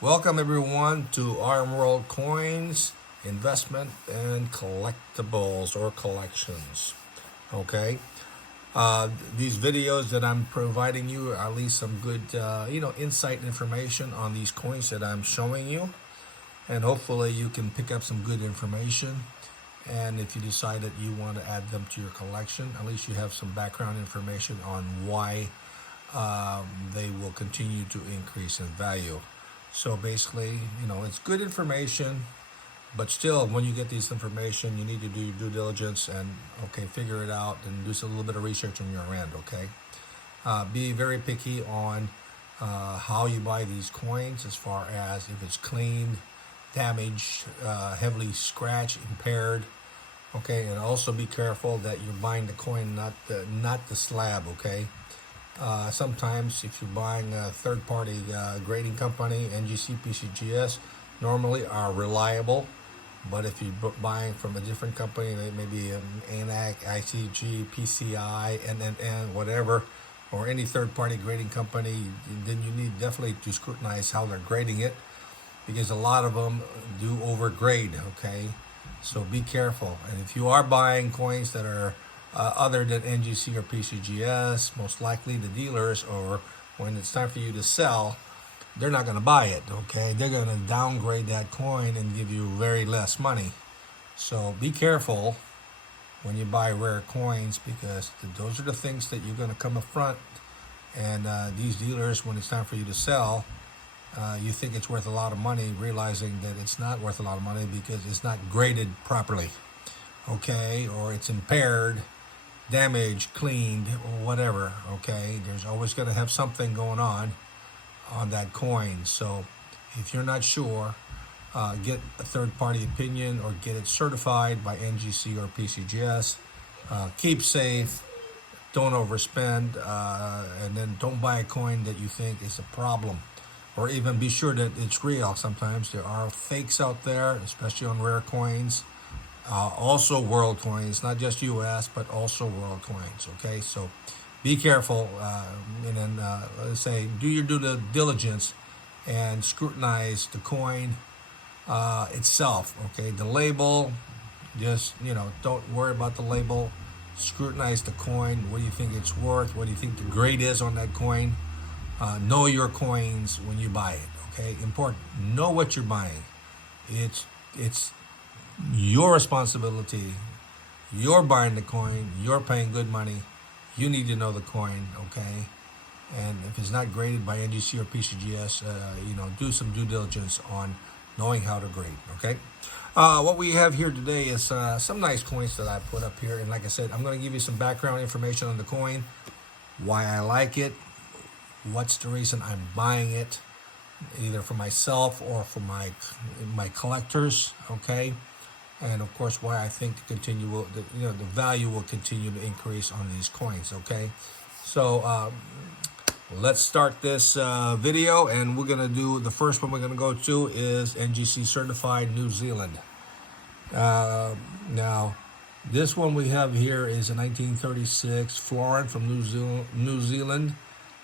Welcome everyone to RMworldcoins investment and collectibles or collections. Okay, these videos that I'm providing you are at least some good, insight information on these coins that I'm showing you, and hopefully you can pick up some good information. And if you decide that you want to add them to your collection, at least you have some background information on why they will continue to increase in value. So basically, it's good information, but still, when you get this information, you need to do your due diligence and, figure it out and do a little bit of research on your end, okay? Be very picky on how you buy these coins as far as if it's cleaned, damaged, heavily scratched, impaired, okay? And also be careful that you're buying the coin, not the slab, okay? Sometimes if you're buying a third-party grading company, NGC, PCGS, normally are reliable. But if you're buying from a different company, maybe ANAC, ICG, PCI, NNN, whatever, or any third-party grading company, then you need definitely to scrutinize how they're grading it, because a lot of them do overgrade, okay? So be careful. And if you are buying coins that are other than NGC or PCGS, most likely the dealers, or when it's time for you to sell, they're not going to buy it, okay? They're going to downgrade that coin and give you very less money. So be careful when you buy rare coins, because those are the things that you're going to come up front. And these dealers, when it's time for you to sell, you think it's worth a lot of money, realizing that it's not worth a lot of money because it's not graded properly, okay? Or it's impaired, damaged, cleaned, or whatever, okay? There's always going to have something going on that coin. So if you're not sure, get a third-party opinion or get it certified by NGC or PCGS. Keep safe, don't overspend, and then don't buy a coin that you think is a problem, or even be sure that it's real. Sometimes there are fakes out there, especially on rare coins. Also world coins, not just US, but also world coins, okay? So be careful, and then let's say do your due diligence and scrutinize the coin itself, okay? The label, just, don't worry about the label. Scrutinize the coin. What do you think it's worth? What do you think the grade is on that coin? Know your coins when you buy it, okay? Important. Know what you're buying. It's your responsibility. You're buying the coin. You're paying good money. You need to know the coin, okay? And if it's not graded by NGC or PCGS, do some due diligence on knowing how to grade, okay? What we have here today is some nice coins that I put up here. And like I said, I'm going to give you some background information on the coin, why I like it, what's the reason I'm buying it, either for myself or for my collectors, okay? And of course, why I think the value will continue to increase on these coins, okay? So let's start this video, and we're gonna do the first one. We're gonna go to is NGC certified New Zealand. Now, this one we have here is a 1936 florin from New Zealand,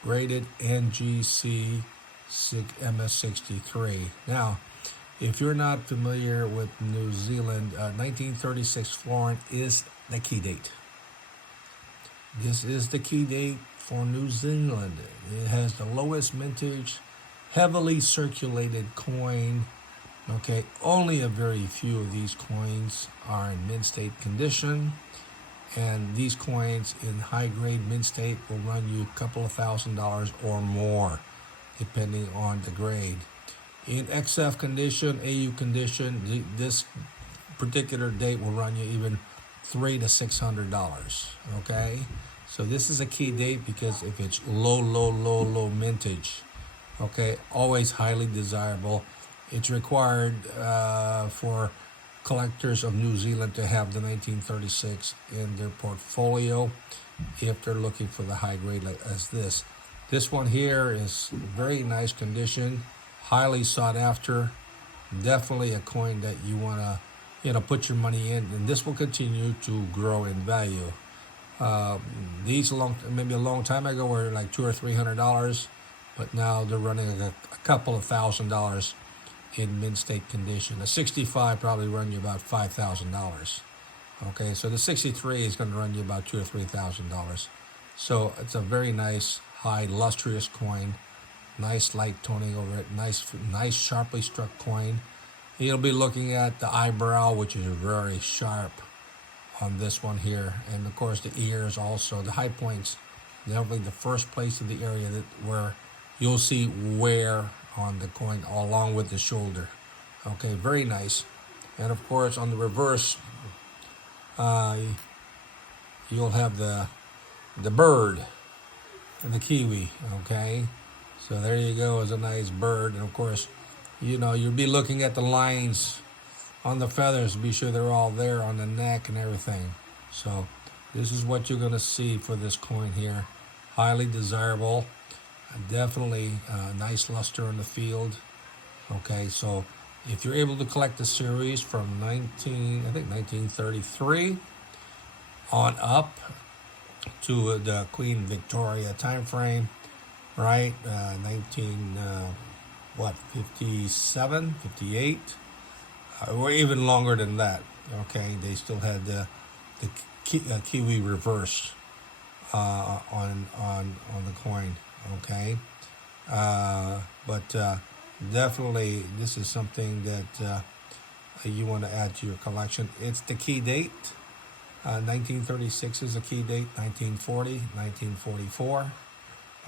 graded NGC MS63. Now, if you're not familiar with New Zealand, 1936 florin is the key date. This is the key date for New Zealand. It has the lowest mintage, heavily circulated coin. Okay, only a very few of these coins are in mint state condition. And these coins in high-grade mint state will run you a couple of $1,000s or more, depending on the grade. In XF condition, AU condition, this particular date will run you even $300 to $600, okay? So this is a key date because if it's low mintage, okay, always highly desirable. It's required for collectors of New Zealand to have the 1936 in their portfolio if they're looking for the high grade like as this. This one here is very nice condition, highly sought after, definitely a coin that you want to put your money in, and this will continue to grow in value. These maybe a long time ago were like $200 or $300. but now they're running a couple of $1,000 in mint state condition. A 65 probably run you about $5,000. Okay, so the 63 is going to run you about $2,000 or $3,000. So it's a very nice, high, lustrous coin. Nice light toning over it. Nice, sharply struck coin. You'll be looking at the eyebrow, which is very sharp on this one here, and of course the ears also. The high points, definitely the first place of the area where you'll see wear on the coin, along with the shoulder. Okay, very nice. And of course on the reverse, you'll have the bird and the kiwi. Okay, so there you go, is a nice bird. And of course, you'll be looking at the lines on the feathers, be sure they're all there on the neck and everything. So this is what you're going to see for this coin here. Highly desirable. Definitely nice luster in the field. Okay, so if you're able to collect the series from 1933 on up to the Queen Victoria time frame, right? 57, 58, or even longer than that. Okay, they still had the kiwi reverse on the coin. Okay, but definitely this is something that you want to add to your collection. It's the key date. 1936 is a key date. 1940, 1944.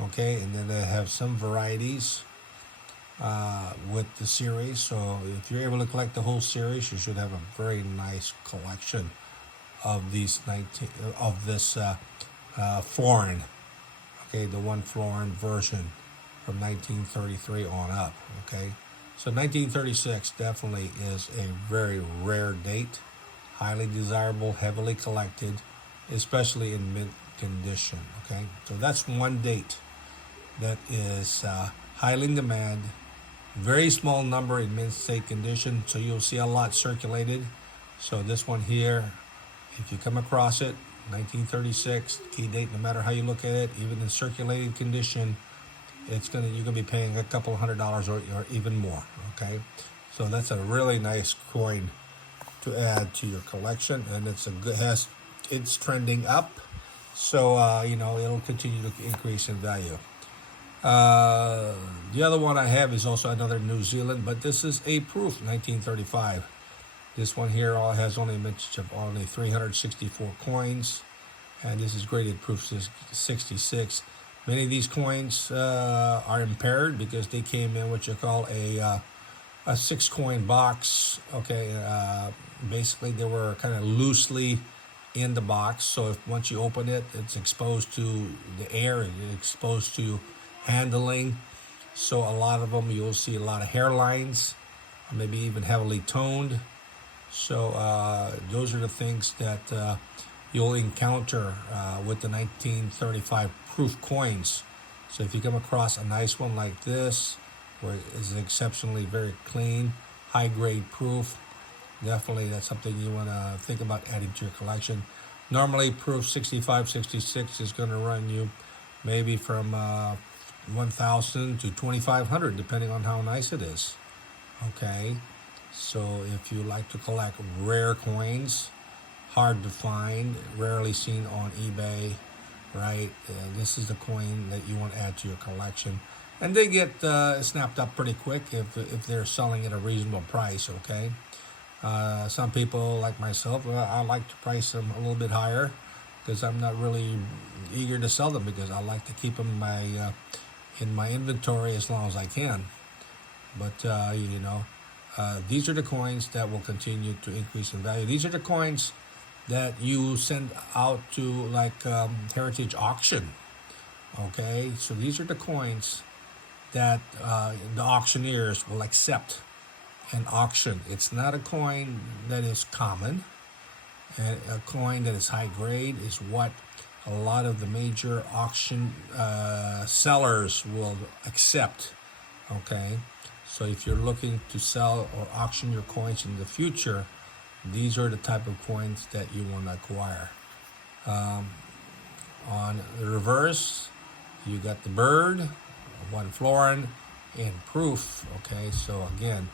Okay, and then they have some varieties with the series. So if you're able to collect the whole series, you should have a very nice collection of these florin. Okay, the one florin version from 1933 on up. Okay, so 1936 definitely is a very rare date, highly desirable, heavily collected, especially in mint condition. Okay, so that's one date that is highly in demand. Very small number in mint state condition, so you'll see a lot circulated. So this one here, if you come across it, 1936 key date, no matter how you look at it, even in circulated condition, you're gonna be paying a couple of $100 or even more. Okay, so that's a really nice coin to add to your collection, and it's trending up, so it'll continue to increase in value. The other one I have is also another New Zealand, but this is a proof 1935. This one here has only a mintage of only 364 coins, and this is graded proof 66. Many of these coins are impaired because they came in what you call a 6-coin box. Okay, basically they were kind of loosely in the box, so once you open it, it's exposed to the air, it's exposed to handling. So a lot of them, you'll see a lot of hairlines, maybe even heavily toned. So those are the things that you'll encounter with the 1935 proof coins. So if you come across a nice one like this, where it is exceptionally very clean, high grade proof, definitely that's something you want to think about adding to your collection. Normally proof 65, 66 is going to run you maybe from 1,000 to 2,500, depending on how nice it is. Okay, so if you like to collect rare coins, hard to find, rarely seen on eBay, right? This is the coin that you want to add to your collection, and they get snapped up pretty quick if they're selling at a reasonable price. Okay, some people like myself, I like to price them a little bit higher because I'm not really eager to sell them, because I like to keep them in my inventory as long as I can. But these are the coins that will continue to increase in value. These are the coins that you send out to like heritage auction. Okay, so these are the coins that the auctioneers will accept and auction. It's not a coin that is common. And a coin that is high grade is what a lot of the major auction sellers will accept. Okay, so if you're looking to sell or auction your coins in the future, these are the type of coins that you want to acquire. On the reverse, you got the bird, one florin in proof. Okay, so again,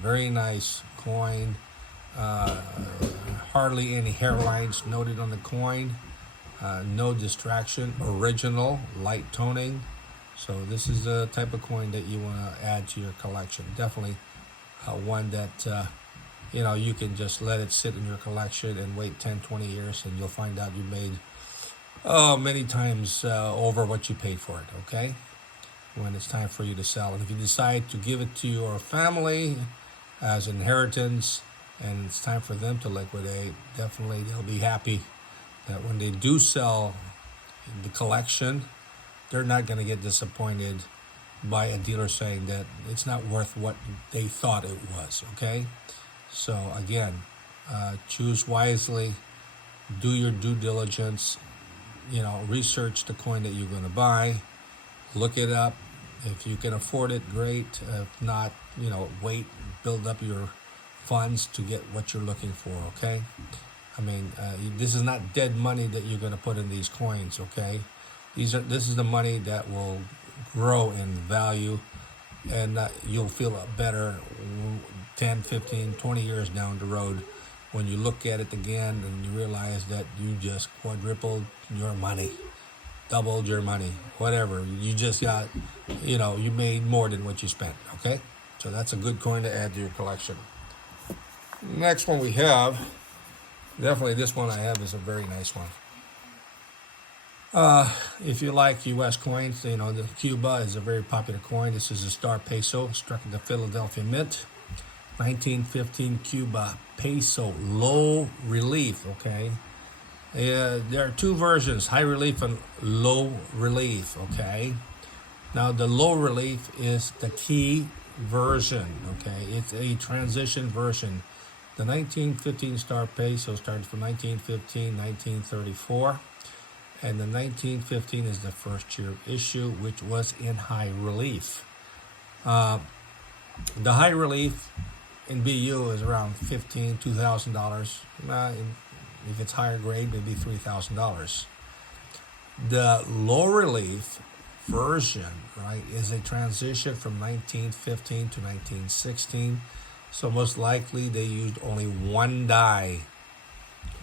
very nice coin. Hardly any hairlines noted on the coin. No distraction. Original, light toning. So this is the type of coin that you want to add to your collection. Definitely one that you can just let it sit in your collection and wait 10-20 years, and you'll find out you made many times over what you paid for it. Okay, when it's time for you to sell, and if you decide to give it to your family as inheritance and it's time for them to liquidate, definitely they'll be happy that when they do sell the collection, they're not going to get disappointed by a dealer saying that it's not worth what they thought it was. Okay, so again, choose wisely, do your due diligence, research the coin that you're going to buy, look it up. If you can afford it, great. If not, wait, build up your funds to get what you're looking for. Okay, I mean, this is not dead money that you're going to put in these coins. Okay, this is the money that will grow in value, and you'll feel better 10, 15, 20 years down the road when you look at it again and you realize that you just quadrupled your money, doubled your money, whatever. You just got, you made more than what you spent. Okay, so that's a good coin to add to your collection. Next one we have, definitely this one I have is a very nice one. If you like U.S. coins, the Cuba is a very popular coin. This is a star peso struck at the Philadelphia Mint. 1915 Cuba peso, low relief. Okay, there are two versions, high relief and low relief. Okay, now the low relief is the key version. Okay, it's a transition version. The 1915 star peso started from 1915, 1934. And the 1915 is the first year of issue, which was in high relief. The high relief in BU is around $2,000. If it's higher grade, maybe $3,000. The low relief version, right, is a transition from 1915 to 1916. So most likely they used only one die,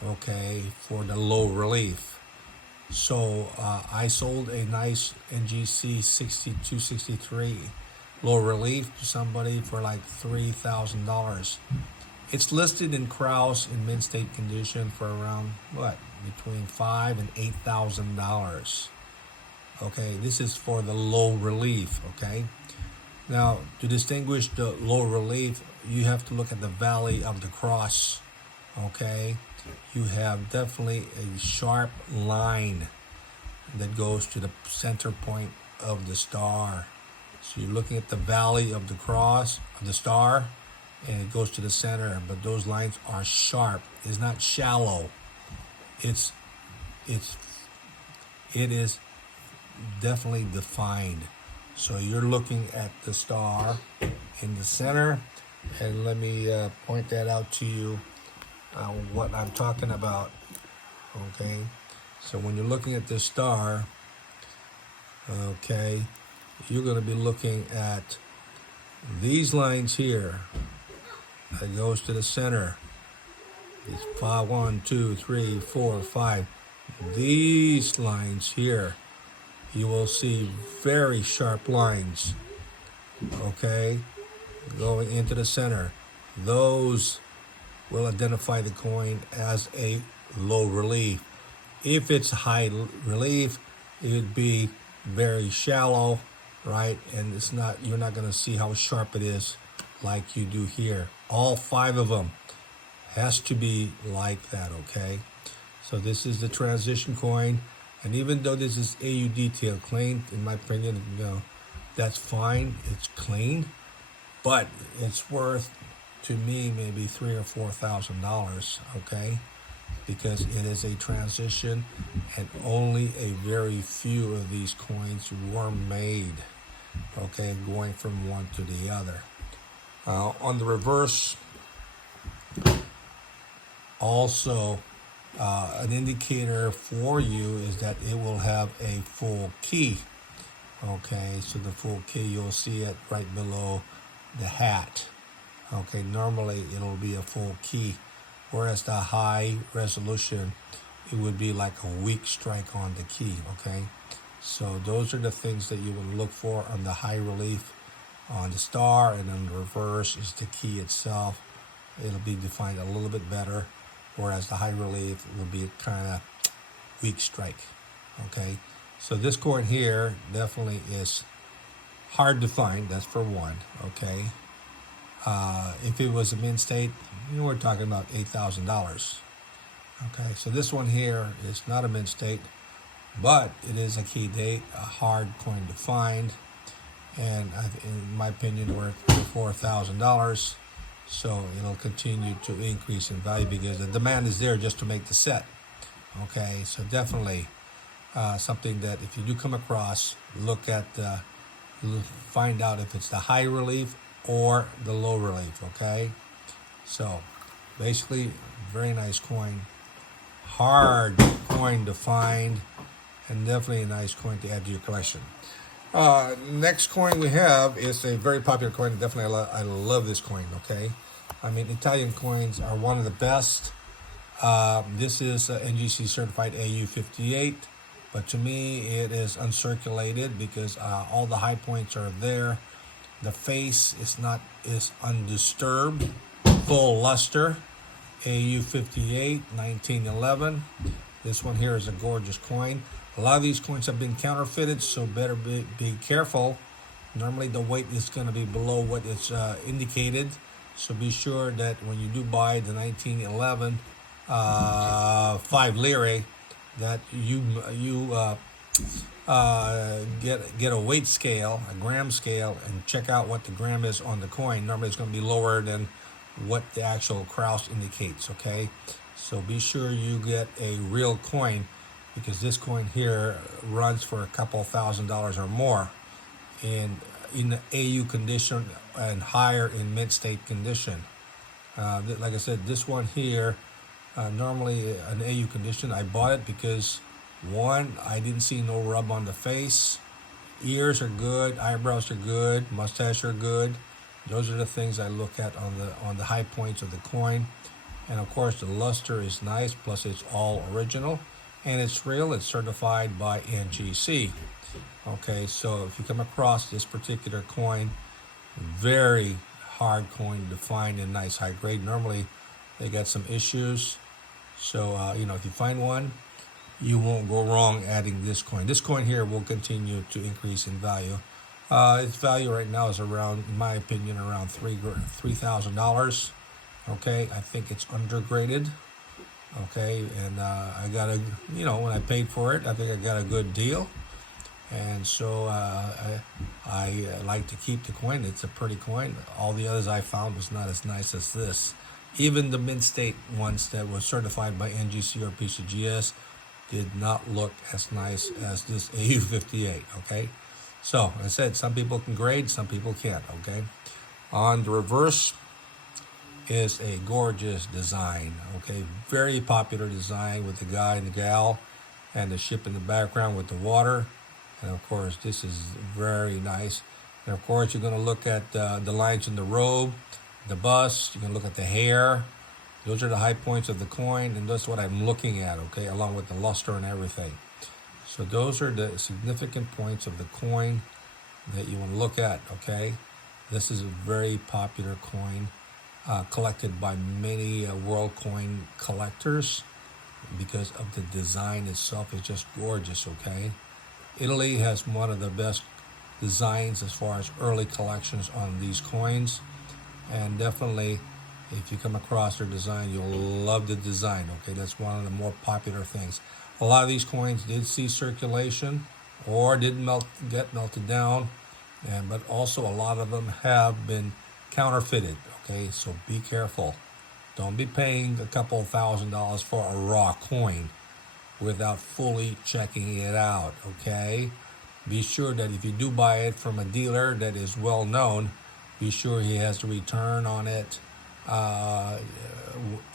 okay, for the low relief. So I sold a nice NGC 6263 low relief to somebody for like $3,000. It's listed in Kraus in mint state condition for around between $5,000 and $8,000. Okay, this is for the low relief. Okay, now to distinguish the low relief, you have to look at the valley of the cross. Okay, you have definitely a sharp line that goes to the center point of the star. So you're looking at the valley of the cross, of the star, and it goes to the center, but those lines are sharp. It's not shallow. It is definitely defined. So you're looking at the star in the center, and let me point that out to you, what I'm talking about. Okay, so when you're looking at this star, okay, you're going to be looking at these lines here that goes to the center. It's 5, 1, 2, 3, 4, 5. These lines here, you will see very sharp lines, okay, going into the center. Those will identify the coin as a low relief. If it's high relief, it would be very shallow, right? And you're not going to see how sharp it is like you do here. All 5 of them has to be like that. Okay, so this is the transition coin, and even though this is AU detail clean, in my opinion, that's fine. It's clean, but it's worth, to me, maybe $3,000 or $4,000. Okay, because it is a transition, and only a very few of these coins were made. Okay, going from one to the other. On the reverse, also an indicator for you is that it will have a full key. Okay, so the full key, you'll see it right below the hat. Okay, normally it'll be a full key, whereas the high resolution, it would be like a weak strike on the key. Okay, so those are the things that you would look for on the high relief. On the star and on the reverse is the key itself. It'll be defined a little bit better, whereas the high relief will be kind of weak strike. Okay, so this coin here definitely is hard to find. That's for one. Okay, if it was a mint state, we're talking about $8,000. Okay, so this one here is not a mint state, but it is a key date, a hard coin to find, and in my opinion, worth $4,000. So it'll continue to increase in value because the demand is there just to make the set. Okay, so definitely something that if you do come across, look at find out if it's the high relief or the low relief. Okay, so basically very nice coin, hard coin to find, and definitely a nice coin to add to your collection. Next coin we have is a very popular coin. Definitely I love this coin. Okay, I mean Italian coins are one of the best. This is NGC certified AU58, but to me it is uncirculated because all the high points are there. The face is undisturbed, full luster. AU58 1911. This one here is a gorgeous coin. A lot of these coins have been counterfeited, so better be careful. Normally the weight is going to be below what is indicated, so be sure that when you do buy the 1911 5 lire, that you get a weight scale, a gram scale, and check out what the gram is on the coin. Normally it's going to be lower than what the actual Kraus indicates. Okay, so be sure you get a real coin, because this coin here runs for a couple $1,000s or more in the AU condition and higher in mint state condition. Like I said, this one here, normally an AU condition, I bought it because one, I didn't see no rub on the face. Ears are good, eyebrows are good, mustache are good. Those are the things I look at on the high points of the coin. And of course the luster is nice, plus it's all original. And it's real, it's certified by NGC. Okay, so if you come across this particular coin, very hard coin to find in nice high grade. Normally they got some issues. So, if you find one, you won't go wrong adding this coin. This coin here will continue to increase in value. Its value right now is around, in my opinion, around $3,000. Okay, I think it's undergraded. Okay, and I got when I paid for it, I think I got a good deal. And so I like to keep the coin. It's a pretty coin. All the others I found was not as nice as this. Even the mint state ones that were certified by NGC or PCGS did not look as nice as this AU58. Okay, so I said some people can grade, some people can't. Okay, on the reverse is a gorgeous design. Okay, very popular design with the guy and the gal and the ship in the background with the water. And of course this is very nice. And of course you're going to look at the lines in the robe, the bust. You can look at the hair. Those are the high points of the coin, and that's what I'm looking at. Okay, along with the luster and everything. So those are the significant points of the coin that you want to look at. Okay, this is a very popular coin. Collected by many world coin collectors because of the design itself. Is just gorgeous. Okay, Italy has one of the best designs as far as early collections on these coins, and definitely if you come across their design, you'll love the design. Okay, that's one of the more popular things. A lot of these coins did see circulation or didn't get melted down, but also a lot of them have been counterfeited. Okay, so be careful. Don't be paying a couple $1,000s for a raw coin without fully checking it out. Okay, be sure that if you do buy it from a dealer that is well known, be sure he has a return on it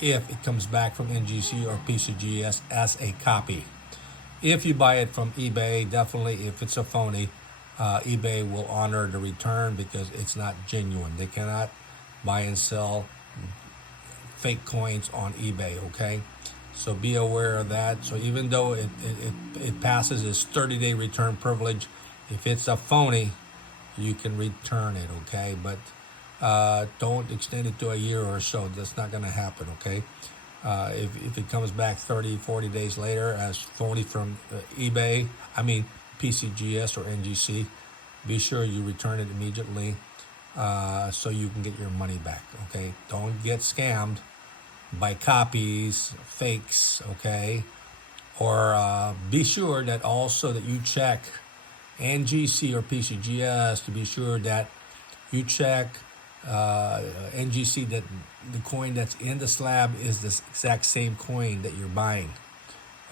if it comes back from NGC or PCGS as a copy. If you buy it from eBay, definitely if it's a phony, eBay will honor the return because it's not genuine. They cannot buy and sell fake coins on eBay, okay? So be aware of that. So even though it passes its 30-day return privilege, if it's a phony, you can return it, okay? But don't extend it to a year or so. That's not going to happen, okay? If it comes back 30, 40 days later as phony from eBay, PCGS or NGC, be sure you return it immediately so you can get your money back, okay? Don't get scammed by copies, fakes, okay? Or be sure that also that you check NGC or PCGS to be sure that you check NGC that the coin that's in the slab is the exact same coin that you're buying.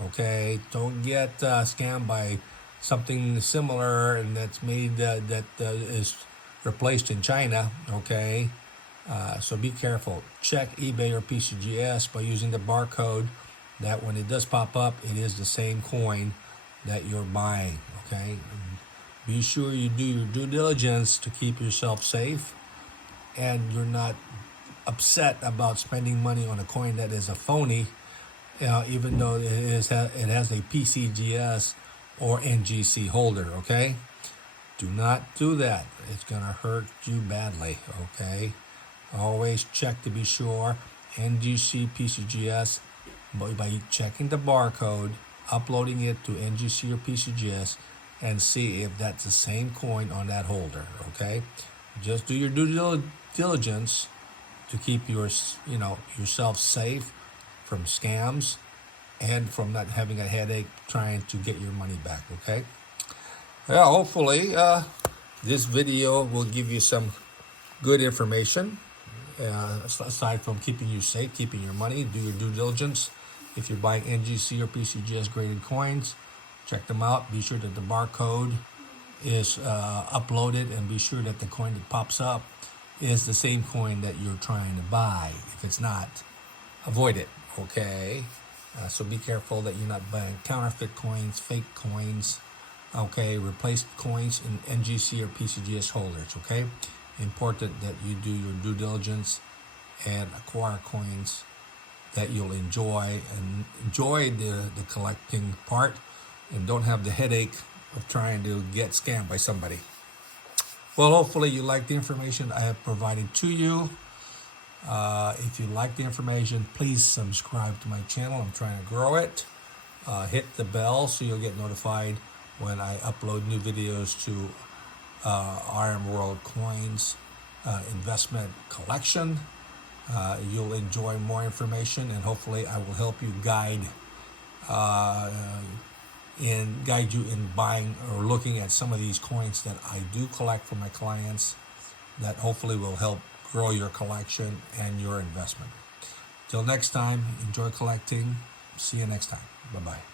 Okay, don't get scammed by something similar and that's made that is replaced in China. Okay, so be careful. Check eBay or PCGS by using the barcode. That when it does pop up, it is the same coin that you're buying. Okay, be sure you do your due diligence to keep yourself safe, and you're not upset about spending money on a coin that is a phony, even though it has a PCGS or NGC holder, okay? Do not do that. It's going to hurt you badly, okay? Always check to be sure. NGC, PCGS, by checking the barcode, uploading it to NGC or PCGS, and see if that's the same coin on that holder, okay? Just do your due diligence to keep yourself safe from scams and from not having a headache trying to get your money back, okay? Yeah, hopefully this video will give you some good information. Aside from keeping you safe, keeping your money, do your due diligence. If you're buying NGC or PCGS graded coins, check them out. Be sure that the barcode is uploaded, and be sure that the coin that pops up is the same coin that you're trying to buy. If it's not, avoid it, okay? So be careful that you're not buying counterfeit coins, fake coins, okay? Replaced coins in NGC or PCGS holders, okay? Important that you do your due diligence and acquire coins that you'll enjoy, and enjoy the collecting part, and don't have the headache of trying to get scammed by somebody. Well, hopefully you like the information I have provided to you. If you like the information, please subscribe to my channel. I'm trying to grow it. Hit the bell so you'll get notified when I upload new videos to RMworldcoins investment collection. You'll enjoy more information, and hopefully I will help you guide you in buying or looking at some of these coins that I do collect for my clients, that hopefully will help grow your collection and your investment. Till next time, enjoy collecting. See you next time. Bye-bye.